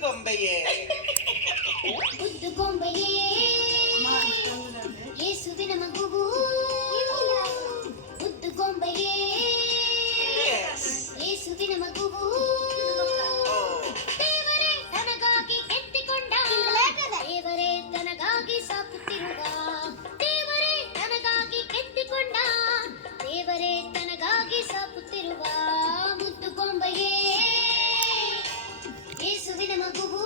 ಗೊಂಬೆಯೇ ಮುದ್ದು ಗೊಂಬೆಯೇ ಯೇಸುವಿನ ಮಗುವು ಮುದ್ದು ಗೊಂಬೆಯೇ ಯೇಸುವಿನ ಮಗುವು ದೇವರೇ ತನಗಾಗಿ ಎತ್ತಿಕೊಂಡ ದೇವರೇ ತನಗಾಗಿ ಸಾಕುತ್ತಿರುವ ದೇವರೇ ತನಗಾಗಿ ಎತ್ತಿಕೊಂಡ ದೇವರೇ ತನಗಾಗಿ ಸಾಕುತ್ತಿರುವ ಮುದ್ದು ಗೊಂಬೆಯೇ ಯೇಸುವಿನ ಮಗುವು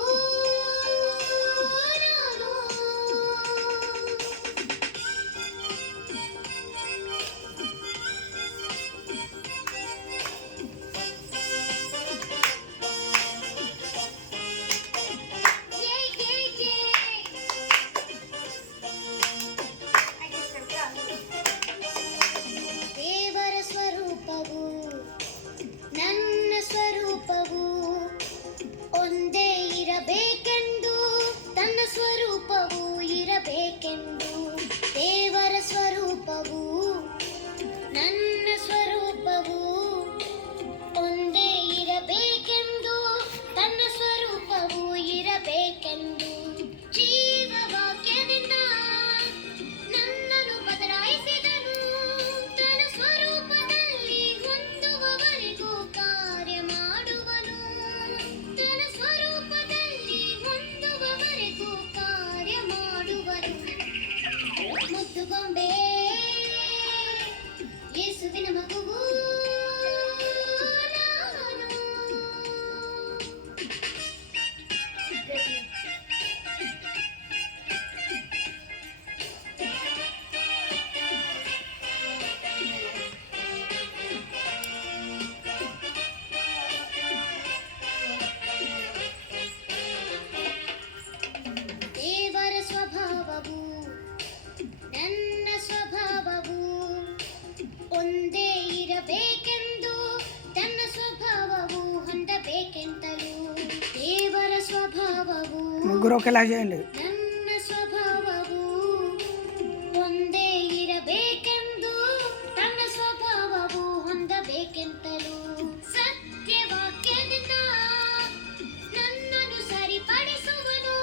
ದೇವರ ಸ್ವರೂಪವು ನನ್ನ ಸ್ವರೂಪವು ಒಂದೇ ಇರಬೇಕೆಂದು ತನ್ನ ಸ್ವರೂಪವು ಇರಬೇಕೆಂದು ದೇವರ ಸ್ವರೂಪವು ನನ್ನ ಸ್ವರೂಪವು ಒಂದೇ ಇರಬೇಕೆಂದು ತನ್ನ ಸ್ವರೂಪವು ಇರಬೇಕೆಂದು ಜೀವವಾಕ್ಯದಿಂದ ನನ್ನನ್ನು ಬದಲಾಯಿಸಿದನು ತನ್ನ ಸ್ವರೂಪದಲ್ಲಿ ಹೊಂದುವವರೆಗೂ ಕಾರ್ಯ ಮಾಡುವನು ತನ್ನ ಸ್ವರೂಪದಲ್ಲಿ ಹೊಂದುವವರೆಗೂ ಕಾರ್ಯ ಮಾಡುವನು ಮುದ್ದು ಗೊಂಬೆ ಯೇಸುವಿನ ಮಗುವು ದೇವರ ಸ್ವಭಾವವು ನನ್ನ ಸ್ವಭಾವವು ಒಂದೇ ಇರಬೇಕೆಂದು ತನ್ನ ಸ್ವಭಾವವು ಹೊಂದಬೇಕೆಂತಲೂ ದೇವರ ಸ್ವಭಾವವು ನನ್ನ ಸ್ವಭಾವವು ಒಂದೇ ಇರಬೇಕೆಂದು ತನ್ನ ಸ್ವಭಾವವು ಹೊಂದಬೇಕೆಂತಲೂ ಸತ್ಯವಾಕ್ಯದಿಂದ ನನ್ನನ್ನು ಸರಿಪಡಿಸುವನು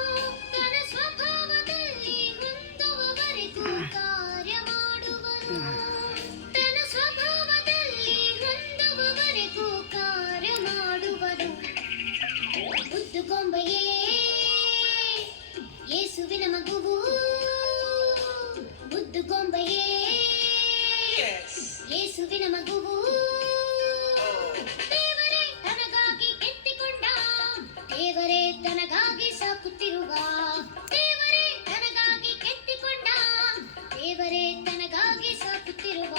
ತನ್ನ ಸ್ವಭಾವದಲ್ಲಿ ಹೊಂದುವವರೆಗೂ ಕಾರ್ಯ ಮಾಡುವನು ತನ್ನ ಸ್ವಭಾವದಲ್ಲಿ ಹೊಂದುವವರೆಗೂ ಕಾರ್ಯ ಮಾಡುವನು ಮುದ್ದು ಗೊಂಬೆಯೇ ಯೇಸುವಿನ ಮಗುವು ಮುದ್ದು ಗೊಂಬೆಯೇ ಯೇಸುವಿನ ಮಗುವು ದೇವರೇ ತನಗಾಗಿ ಎತ್ತಿಕೊಂಡ ದೇವರೇ ತನಗಾಗಿ ಸಾಕುತ್ತಿರುವ ದೇವರೇ ತನಗಾಗಿ ಎತ್ತಿಕೊಂಡ ದೇವರೇ ತನಗಾಗಿ ಸಾಕುತ್ತಿರುವ